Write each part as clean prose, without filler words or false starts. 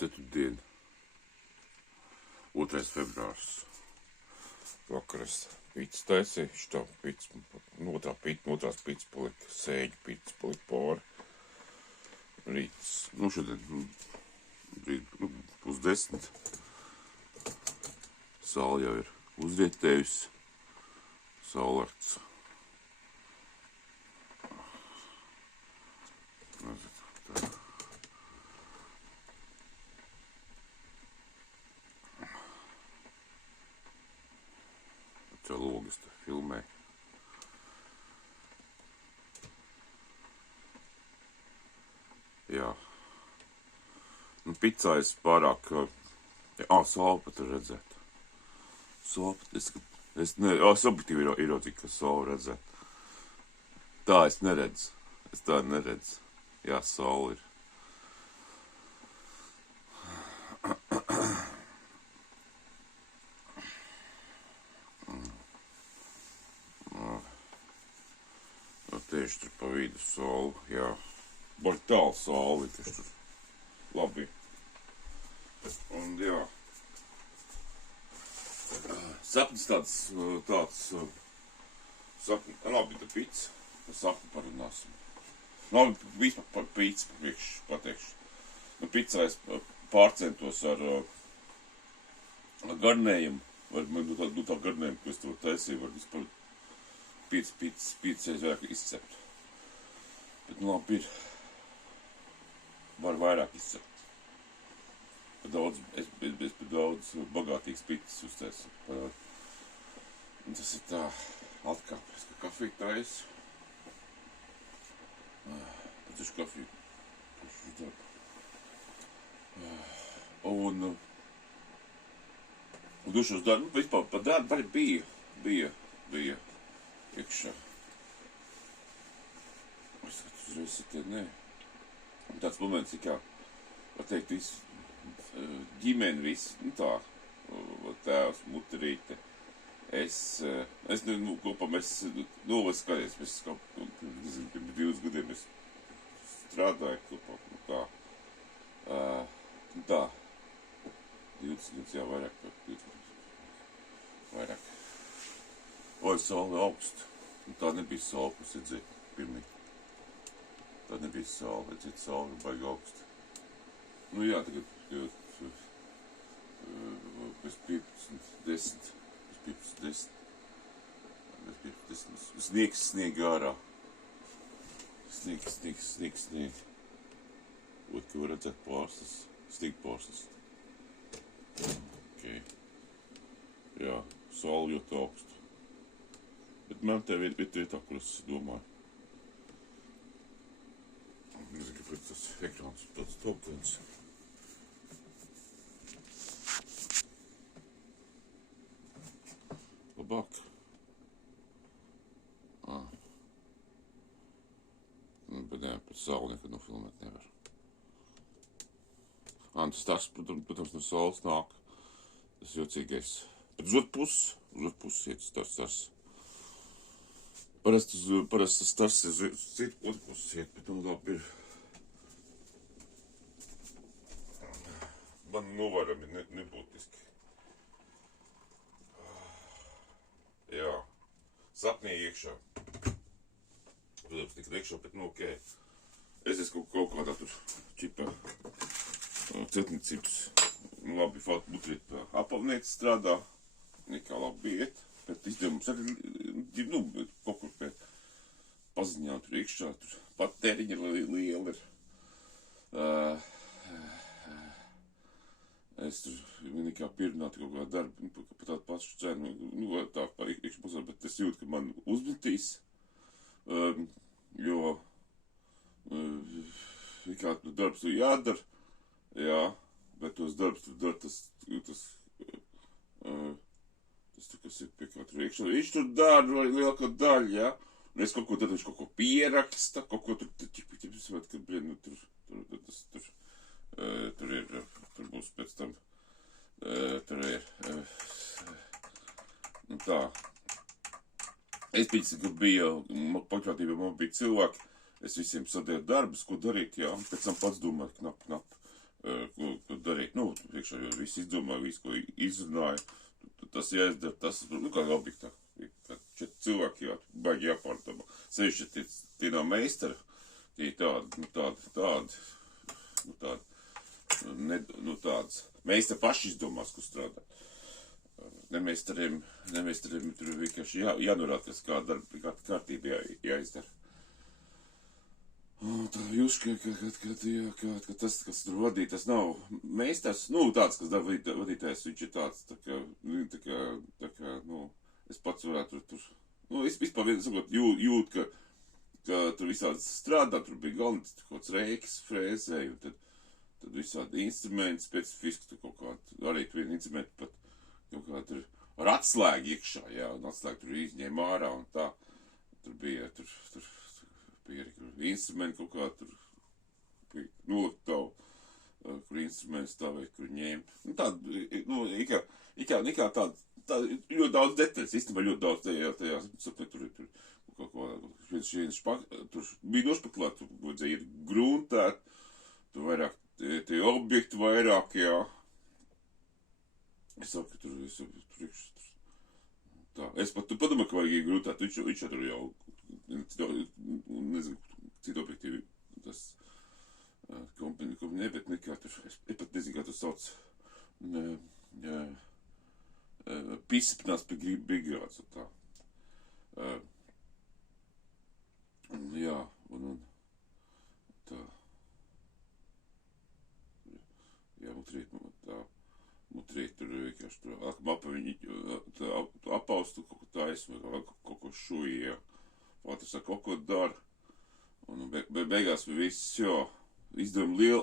Ceturtdien, 2. februārs. Vakar es pīcis taisīju, šitā pīcis, otrās pīcis palika, sēņu pīcis palika pāri. Rīts, šodien, pusdesmit. Saule jau ir uzrietējusi, saularts. Čia logas te filmē. Jā. Picā es pārāk... saule pat var redzēt. Saule pat, es objektīvi ieraudzīju, ka saule redzēt. Tā es neredzu. Es tā neredzu. Jā, saule ir. Tieši tur pa vidu saule, jā. Baļ tālu saule, tieši tur labi. Un jā. Sapnis tāds, sapni, labi, tā pica, sapni parunāsim. Labi, vispār par pica priekš pateikšu. Picā es pārcentos ar garnējumu, var tā garnējumu, ko es to taisīju, var vispār pīcis vairāk izcept. Bet, labi, ir. Var vairāk izcept. Es par daudz bagātīgs pīcis uztaisu. Tas ir tā atkāpes, ka kafiju taisu. Taču kafiju. Un dušos darbu, vispār par darbu arī bija iekšā. Es skatu uzreiz te, nē. Un tāds moments ir kā, var teikt, visu ģimeni, visu, tā, tēvs, muterīte. Kopā mēs, skaties, mēs pirms 20 gadiem mēs strādājam kopā, tā, 20 gadus, jā, vairāk par 20 gadus, vairāk. Oi, saule augst, un tā nebija saule, kas redzēja pirmīgi. Tā nebija saule, redzēt, saule baigi augst. Jā, tagad, pēc 15, 10. Sniegs ārā. Sniegs. Ot, ka var redzēt pārslas, sniegpārslas. Ok. Jā, saule ļoti augst. Bet man te vietā, kur es domāju. Nezinu, kāpēc tas ekrāns ir tāds toptens. Labāk. Bet nē, par sauli nekad nofilmēt nevar. Tas, protams, no saules nāk. Tas jocīgais. Bet uz otru pusi iet stars. Parasti tas stars ir uz otru pusi iet, bet labi ir. Man novērami nebūtiski. Jā, sapnī iekšā. Protams, tikai iekšā, bet ok. Es esmu kaut kādā tur čipā celtniecības. Labi, mutrīt apavnieci strādā. Nekā labi iet. Bet izdevums arī, kaut kur pēc paziņā tur iekšā, tur patēriņa liela ir. Es tur nekā pierunātu kaut kādu darbu, par tādu pašu cenu, tā par iekšā pasaules, bet es jūtu, ka man uzbildīs, jo, nekā darbs tur jādara, jā, bet tos darbs tur dara, tas, kas ir pie kā tur iekšā. Viņš tur dara lielāko daļu, jā. Un es kaut ko tad, viņš kaut ko pieraksta, kaut ko tur būs pēc tam, tur ir, tā. Es pēc, ka bija, pakļautībā man bija cilvēki, es visiem sadēju darbus, ko darīt, jā. Pēc tam pats domāju, knap. ko darīt. Nu, priekšā jau viss izdomāja, visu, ko izrunāja. Tas jāizdara, tas, nu, kā objektā. Četri cilvēki baigi jāpārdomā. Sevišķi tie nav meistari, tie tādi, tāds. Meistari paši izdomās, ko strādā. Nemeistariem tur vienkārši jānorāda, kas kāda kārtība jāizdara. Tā jūs, ka tas, kas tur vadīja, tas nav meistars, nu, tāds, kas dara vadītājs, viņš ir tāds, tā kā, nu, es pats varētu tur, nu, es vispār sakot, jūt, ka tur visādi strādā, tur bija galvenais, kaut kāds rēks, frēzēji, un tad visādi instrumenti specifiski, tur kaut kādi, arī vienu instrumentu pat kaut kā tur ar atslēgu iekšā, jā, un atslēgu tur izņēma ārā, un tā, tur bija instrumenti kaut kā tur noliktavu, kur instrumenti stāvēja, kur ņēma. Nu, tāda, nu, ikā tāda ļoti daudz detaļas, īstenībā ļoti daudz tajā, tur kaut ko, tur bija nošpaklāt, tur vajadzēja iet gruntēt, tur vairāk, tie objekti vairāk, jā. Es saku, tur tā. Es pat padomāju, ka vajag grūtāt, viņš tur jau, nezinu, citu objektīvi, tas kompani, bet nekā tur, es pat nezinu, kā tas sauc, pīsapinās pie brigādes, un tā. Jā, un tā. Jā, mutrīt tur vienkārši tur mapa viņi apaustu kaut ko taisnu, kaut ko šuji, jā. Otrs ar kaut ko dara. Un beigās viss, jā, izdevumi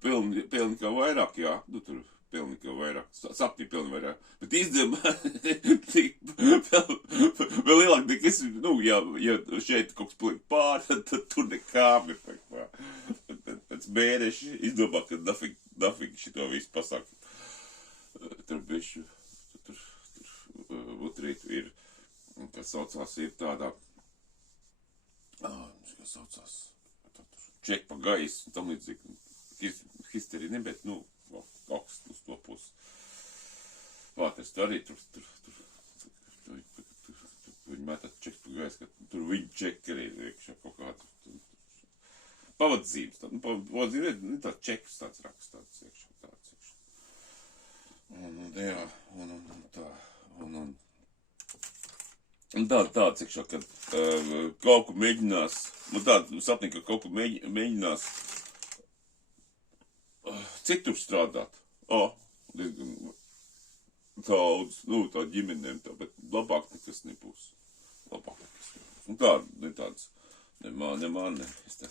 pilni kā vairāk, jā. Nu, tur pilni kā vairāk. Sapņi pilni vairāk. Bet izdevumi vēl lielāk nekā es, nu, ja šeit kaut kas paliek pāri, tad tur nekā nepaliek pāri. Pēc mēneši izdomā, ka dafīgi šito visu pasaka. Tur bišķi, tur utrīt ir, kas saucās, ir tādā, kas saucās, ček pa gaisu, un tam līdzīgi, histerija ne, bet, nu, augsts uz to pusi. Vāters tur arī, viņi metāt ček pa gaisu, ka tur viņi ček arī iekšā kaut kādu, pavadzības, pavadzības, ne tā čekus tāds raksts, tāds iekšā. Jā, un tāds iekšā, kad kaut ko mēģinās, man tādu sapni, ka kaut ko mēģinās citur strādāt. Diezgan daudz, nu, tā ģimenēm tā, bet labāk nekas nebūs. Un tā, ne tāds, ne man, es tā.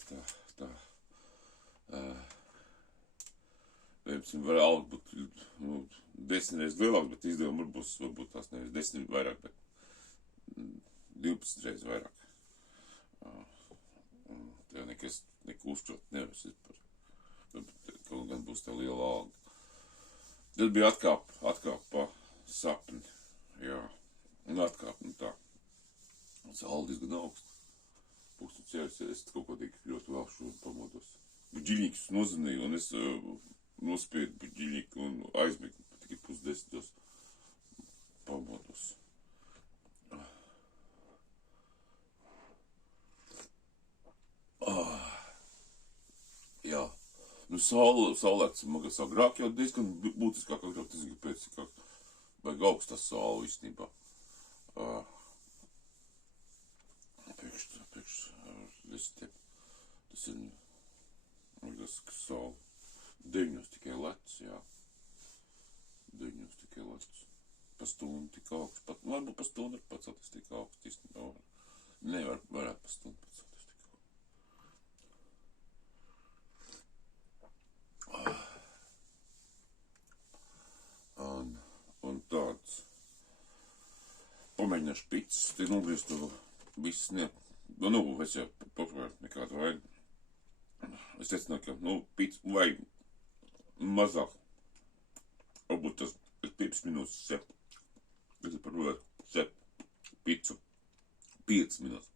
Piemēram, var alga būt, nu, 10 reizes lielāk, bet izdevumi varbūt tās nevis 10 vairāk, bet 12 reizes vairāk. Tev neko uzkrot nevis par, kaut gan būs tev liela alga. Tad bija atkāp pa sapni, jā, un atkāp, nu tā. Tas alga diezgan augsts. Pūkstens cēlis, es kaut ko tik ļoti vēl šodien pamodos. Buģiļņikus nozinīju, un es nospiedu buģiļņiku un aizmigtu. Tikai 9:30 pamodos. Jā. Nu, saulēts magas agrāk jau diezgan būtiskāk agrāk, tas ir pēc kā vajag augstā saule īstenībā. Priekš 10. Tas ir, liekas, ka saule 9 tikai lec, jā. 9 tikai lec. Pa stundu tik augsts. Varbūt pa stundu ir pacelties tik augsts. Īstenībā nevar, varētu pa stundu pacelties tik augsts. Un tāds. Pamēģināšu pits, tie nogriezt to viss nu, es jau populāri nekādu vajag. Es tecināju, ka, nu, pits vajag mazāk. Varbūt tas 5 minūtes sep. Es parūdētu sep picu 5 minūtes.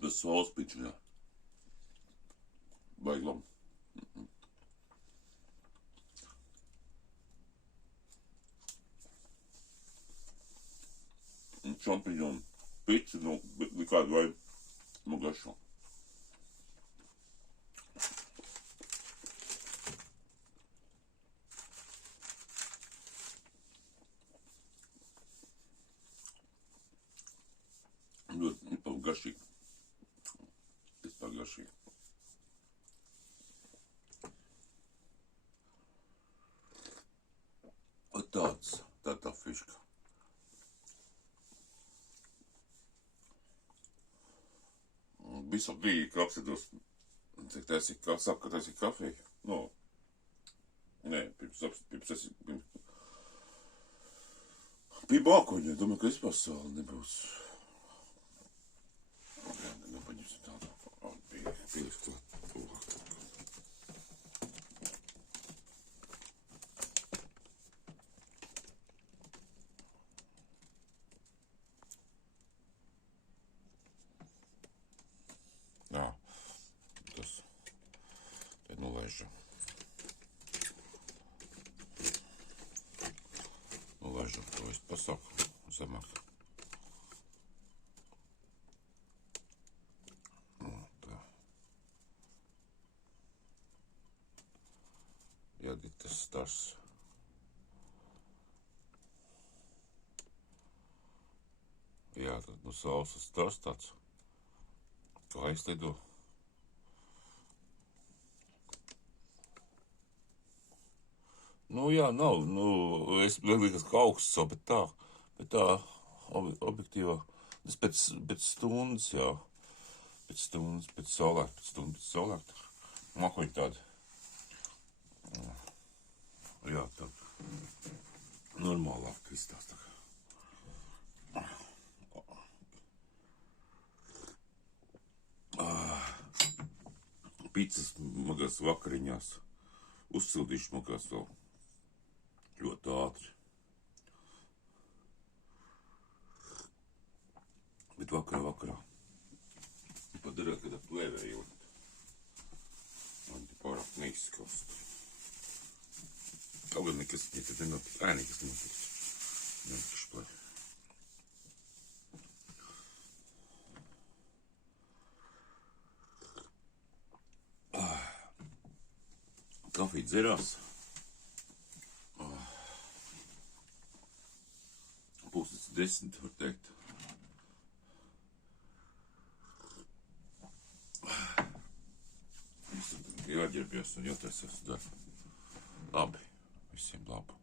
bez saules pičiņā. Baiglam. Un šampiņonu pici, nu, kādu vai, nu, garšo. Ļoti garšīgi. Vispār garšīgi. Tā fiška. Visu bija kapsidos, cik taisīja, saka, ka taisīja kafiju. Nu, nē, pirms bija bākoņi, domāju, ka vispār sāli nebūs. Nu, paņemsim tādu. Pielikt to. Jā, tas. Tad nolaižam. Nolaižam to visu pasaku zemāk. Jādīt tas stars. Jā, tad nu saules stars tāds. Kā aizlido. Nu jā, nav, nu, es liekas, ka augsts savu, bet tā objektīvā, tas pēc stundas, jā, pēc saulēkta, makoņi tādi. Jā, tā normālāk izstāsta. Picas magās vakariņās. Uzsildīšu magās vēl ļoti ātri. Bet vakarā. Padarīt, kad plēvēju. Man te pārāk neizskast. Kaut gan nekas nenotiks. Nekas nenotiks. Nekas plēv. Kafija dzerās. Puses 10, var teikt. Jāģerbjas un jātaisās darbu. Labi, visiem labu.